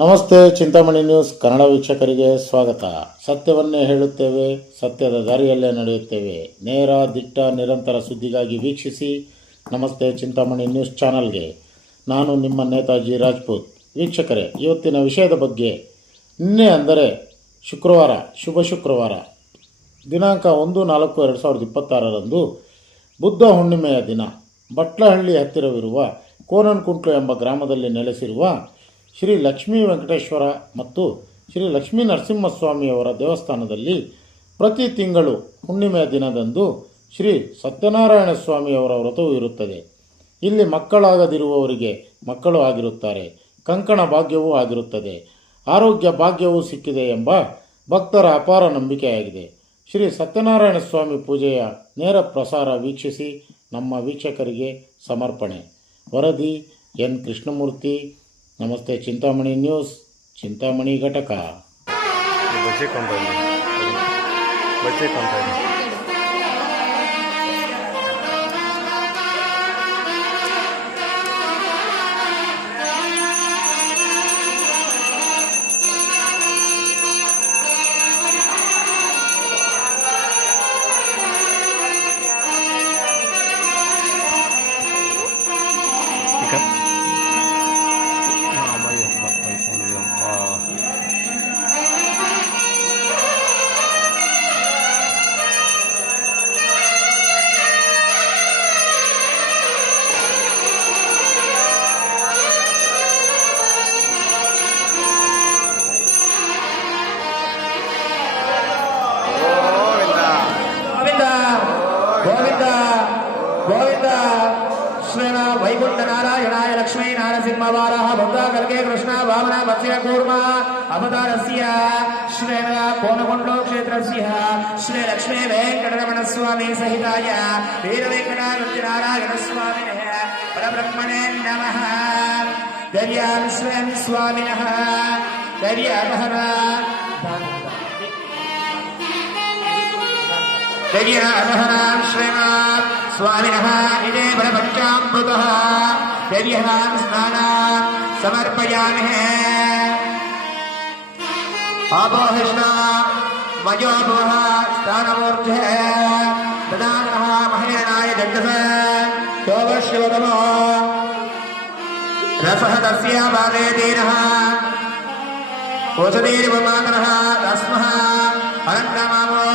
ನಮಸ್ತೆ. ಚಿಂತಾಮಣಿ ನ್ಯೂಸ್ ಕನ್ನಡ ವೀಕ್ಷಕರಿಗೆ ಸ್ವಾಗತ. ಸತ್ಯವನ್ನೇ ಹೇಳುತ್ತೇವೆ, ಸತ್ಯದ ದಾರಿಯಲ್ಲೇ ನಡೆಯುತ್ತೇವೆ. ನೇರ, ದಿಟ್ಟ, ನಿರಂತರ ಸುದ್ದಿಗಾಗಿ ವೀಕ್ಷಿಸಿ ನಮಸ್ತೆ ಚಿಂತಾಮಣಿ ನ್ಯೂಸ್ ಚಾನಲ್ಗೆ. ನಾನು ನಿಮ್ಮ ನೇತಾಜಿ ರಾಜ್ಪೂತ್. ವೀಕ್ಷಕರೇ, ಇವತ್ತಿನ ವಿಷಯದ ಬಗ್ಗೆ ನಿನ್ನೆ ಅಂದರೆ ಶುಕ್ರವಾರ, ಶುಭ ಶುಕ್ರವಾರ ದಿನಾಂಕ 1/4/2026 ಬುದ್ಧ ಹುಣ್ಣಿಮೆಯ ದಿನ ಬಟ್ಲಹಳ್ಳಿ ಹತ್ತಿರವಿರುವ ಕೋನನ್ಕುಂಟ್ಲು ಎಂಬ ಗ್ರಾಮದಲ್ಲಿ ನೆಲೆಸಿರುವ ಶ್ರೀ ಲಕ್ಷ್ಮೀ ವೆಂಕಟೇಶ್ವರ ಮತ್ತು ಶ್ರೀ ಲಕ್ಷ್ಮೀ ನರಸಿಂಹಸ್ವಾಮಿಯವರ ದೇವಸ್ಥಾನದಲ್ಲಿ ಪ್ರತಿ ತಿಂಗಳು ಹುಣ್ಣಿಮೆಯ ದಿನದಂದು ಶ್ರೀ ಸತ್ಯನಾರಾಯಣ ಸ್ವಾಮಿಯವರ ವ್ರತವು ಇರುತ್ತದೆ. ಇಲ್ಲಿ ಮಕ್ಕಳಾಗದಿರುವವರಿಗೆ ಮಕ್ಕಳು ಆಗಿರುತ್ತಾರೆ, ಕಂಕಣ ಭಾಗ್ಯವೂ ಆಗಿರುತ್ತದೆ, ಆರೋಗ್ಯ ಭಾಗ್ಯವೂ ಸಿಕ್ಕಿದೆ ಎಂಬ ಭಕ್ತರ ಅಪಾರ ನಂಬಿಕೆಯಾಗಿದೆ. ಶ್ರೀ ಸತ್ಯನಾರಾಯಣ ಸ್ವಾಮಿ ಪೂಜೆಯ ನೇರ ಪ್ರಸಾರ ವೀಕ್ಷಿಸಿ ನಮ್ಮ ವೀಕ್ಷಕರಿಗೆ ಸಮರ್ಪಣೆ. ವರದಿ ಎನ್ ಕೃಷ್ಣಮೂರ್ತಿ. ನಮಸ್ತೆ ಚಿಂತಾಮಣಿ ನ್ಯೂಸ್, ಚಿಂತಾಮಣಿ ಘಟಕ. गोविंद श्रीण वैकुंठ नारायणाय लक्ष्मी नारसिंहवाराह भक्ता कल्के कृष्ण वामन मत्स्य कूर्म अवतारस्य श्रीण कोनकुंडलो क्षेत्रस्य श्री लक्ष्मी वेंकटरमण स्वामी सहिताय वीर वेंकटाद्रि नारायण स्वामिनः परब्रह्मणे नमः. दर्यान् स्वयं स्वामिनः दर्यापहर दर्यापहरां श्रीनाथ स्वामिनः इदे बलपञ्चामृतः दर्यहां स्नानां समर्पयामहे. आपोहिष्णा मयोभुवः स्थानमूर्धः ददानः महेणाय जगतः योगशिवतमो रसः तस्य पादे दीनः ओषधीर्वमातरः तस्मः अनन्तमामो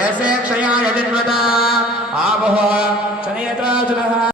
यस्य क्षयाय दिन्वता आपोः शनयत्राजुनः